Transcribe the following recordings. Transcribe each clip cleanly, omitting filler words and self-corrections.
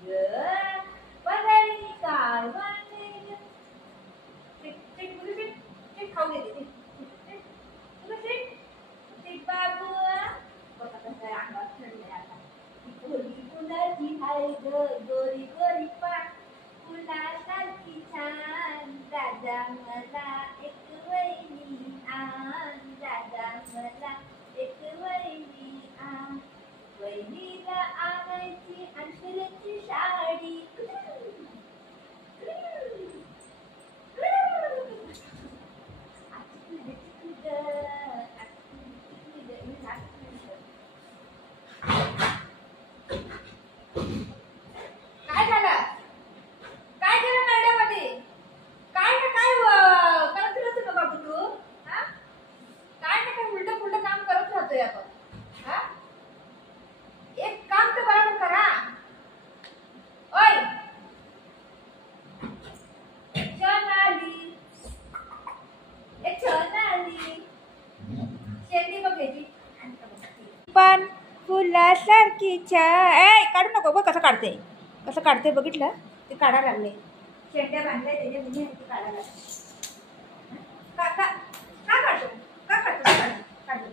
ग पदरी कारवाने ग चिक चिक मुझे चिक चिक खाऊ देते तुला चिक चिक बाबू बघा कसं आहे अंगात चढलंय आता गोरी गुलाबी हाय ग गोरी गोरी पान फुलासारखी छान राजा मला एक वैनी आण राजा मला एक वैनी आण वैनीला आणायची अंतरेची साडी काय झालं काय केलं नरड्यामध्ये काय ना काय करत राहतो ना बाबू तू हा काय ना काय उलट पुलट काम करत राहतोय आपण हा एक काम तर बरोबर करा ओय चनाली एक चनाली शेती बघायची पण फुलासारखी ए काढू नको बघ कसं काढते बघितलं ते काढायला लागले शेंड्या बांधल्या त्याच्या म्हणजे ते काढायला लागले का का का काढतो का काढतो काढलं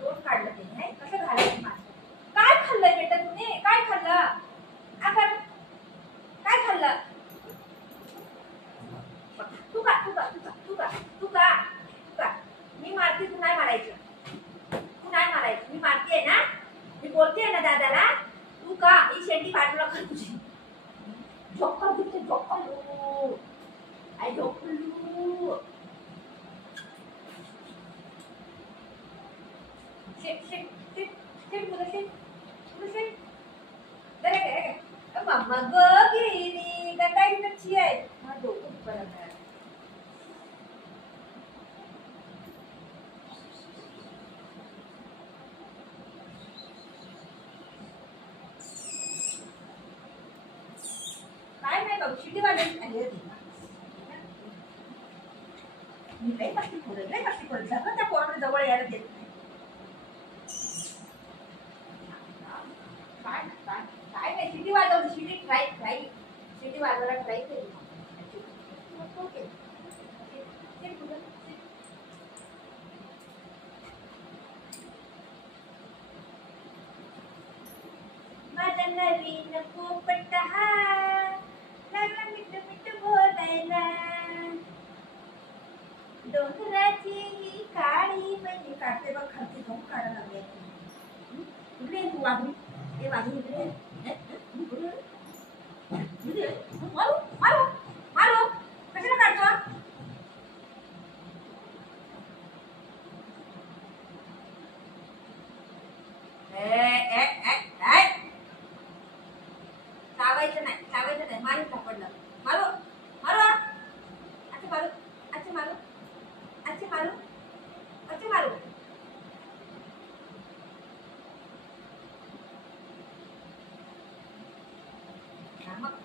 दोन काढलं ते कसं घालायचं माझं काय खाल्लंय बेटा तुम्ही काय खाल्लं आपण काय खाल्लं तू का तू का तू का तू का तू का तू का मी मारते तू नाही मारायचं नाही मारायचं मी मारते ना मी बोलते ना दादाला तू का ही शेंडी बाजूला कर तुझी झोपा तुझे झोपलू आई झोपलू शेट शेट शेट शेट मुलं शेट दरे काय मम्मा ग गेली गंगाई नची आहे हा डोकं बरं शिटी वाजायची आली होती मी लई मस्ती खोल त्या पोराला जवळ यायला देत नाही काय नाही शिटी वाजवली शिटी ट्राय शिटी वाजवायला ट्राय केली माझा नवीन पोपट हा लागला मिठ मिठ बोलायला डोंगराची ही काळी म्हणजे काढते बघ खालती जाऊन काढायला लागले इकडे तू वागली ते वागली इकडे मारू मारू मारू कशाला काढतो चावायचं नाही मारून सापडलं मारू मारू अच्छा मारू अच्छा मारू अच्छा मारू अच्छा मारू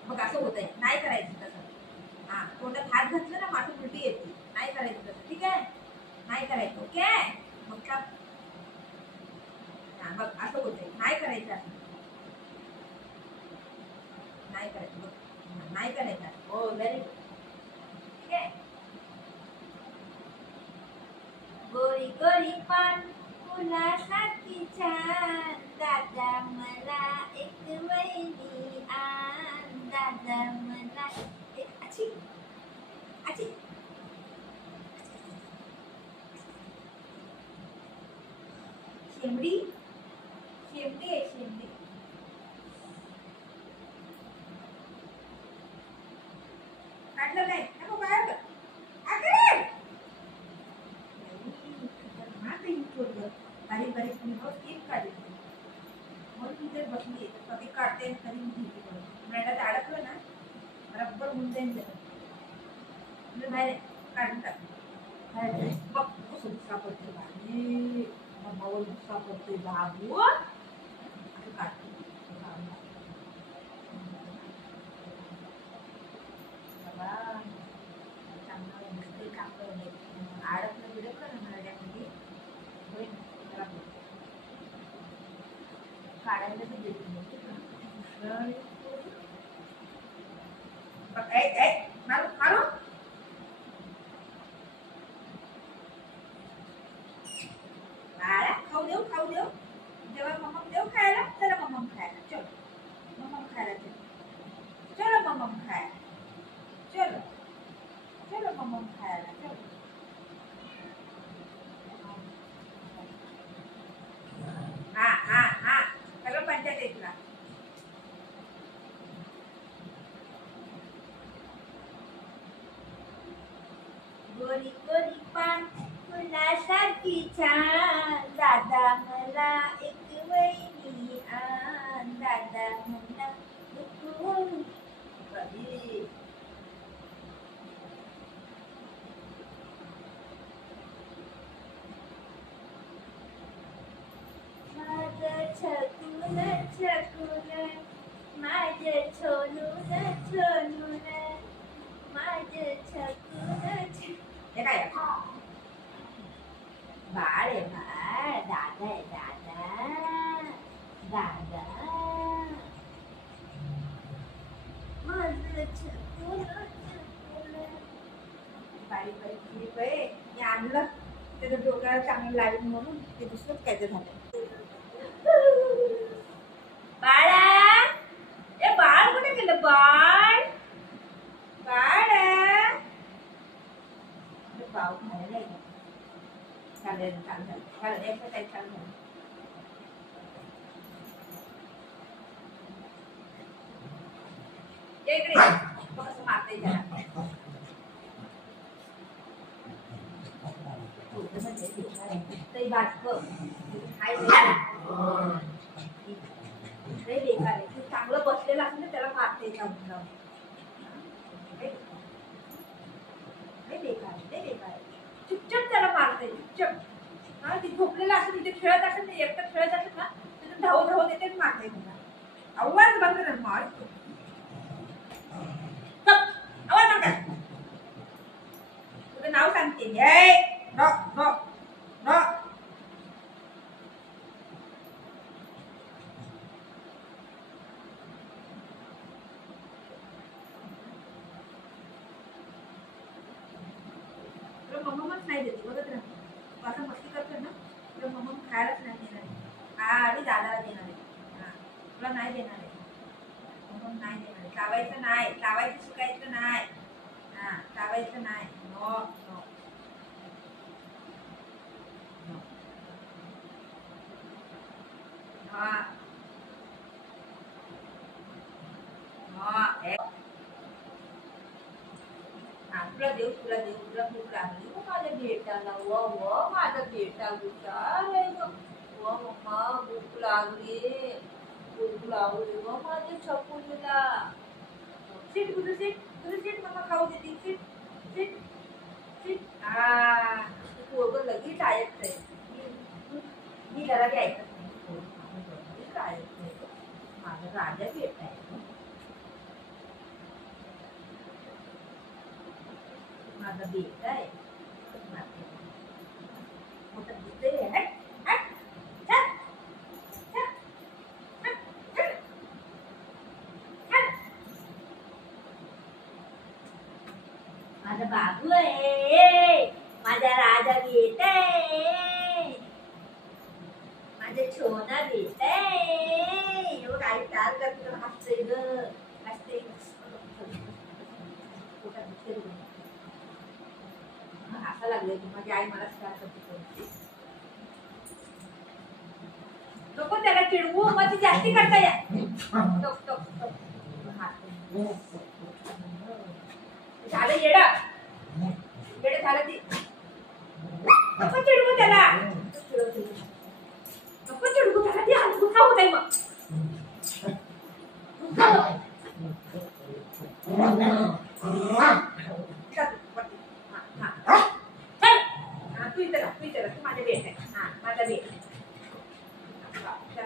मग असं होतंय नाही करायचं तसं हा तोंडात हात घातलं ना माथं उलटी येते नाही करायचं तसं ठीक आहे नाही करायचं ओके मग का हा बघ असं होतंय नाही करायचं असं नाही करायचं नाही करायचं हो व्हेरी गुड ठीक आहे गोरी गोरी पान फुलासारखी छान दादा मला एक वैनी आण दादा मला एक अच्छी अच्छी शेंबडी शेंबडी आहे शेंबडी काढलं नाही नको काय बारीक बारीक केक काढले म्हणून मी जर बसली तर कधी काढते कधी मी घेते मॅडात अडकलं ना बरोबर होऊन जाईल म्हणजे बाहेर काढून टाक बाहेर बघ कसं गुस्सा पडते बाबी मम्मावर गुस्सा पडते बाबू असं काढते अडकलं बिडकलं ना नरड्यामध्ये होईल काढायला तर देते मारू मारू बाळा खाऊ देऊ जेव्हा मम्मा देऊ खायला चला मम्मा खायला चलो मम्मा खायला चलो मम्मा खायला चलो चलो मम्मा खायला चलो हा हा हा सगळं पंचायत आहे तुला गोरी गोरी पान फुलासारखी छान दादा मला एक वैनी आण दादा मला माझं छकुल छकुल माझं छोनून छोनून माझं छकुल हे काय बाळ आहे बाळ दादा आहे दादा दादा माझं छकुल छकुल बारीक बारीक क्लिप आहे मी आणलं त्याचं डोक्याला चांगलं लागेल म्हणून ते दुसरंच काय ते झालं बाळा ए बाळ कुठे गेलं बाळ बाळ बाळ खायला चालेल चालेल चालेल एकदा काही चालू इकडे कसं मारते त्याला ते बात हाय बेकार आहे तू चांगलं बसलेलं असेल तर त्याला मारते बेकार बेकार चुपचाप त्याला मारते चुपचाप हा ती झोपलेला असेल तिथे खेळत असेल ते एकटं खेळत असेल ना तिथे धावत येते मारते तुला आवाज बंद कर मार आवाज बंद कर तुझं नाव सांगते नो नो नो मम्माच नाही देते बघत राहा असं मस्ती करतो ना तुला मम्मा खायलाच नाही देणार आहे हा आणि दादाला देणार आहे हा तुला नाही देणार आहे मम्मा नाही देणार आहे चावायचं शिकायचं नाही हा चावायचं नाही नो नो हा तुला देऊ तुला भूक लागली माझ्या बेटाला व माझा बेटा हुशार आहे व मम्मा भूक लागली व माझ्या छकुलीला सीट सीट मम्मा खाऊ देते सीट पोरगं लगेच ऐकत आहे मी जरा बी ऐकत नाही माझा राजा बेटा आहे माझा बेटा आहे मोठा दिसतोय माझा बाबू आहे माझा राजा बेटा आहे माझा छोना बेटा आहे एवढं काही चाल करतो हसते ग हसते पोटात दिसते असं लागले की माझी आई मला नको त्याला चिडवू मग ती जास्ती करता या झालं येडा झालं ती नको चिडवू त्याला नको चिडवू त्याला ती हलकुसा होत आहे मग तू माझ्या बेट आहे हा माझा बेट आहे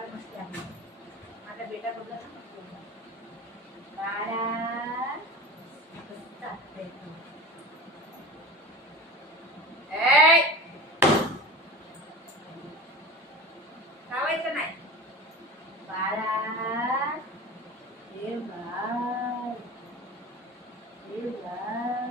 मस्ती आहे माझा बेटा बघा चावायचं नाही बाळा देवा.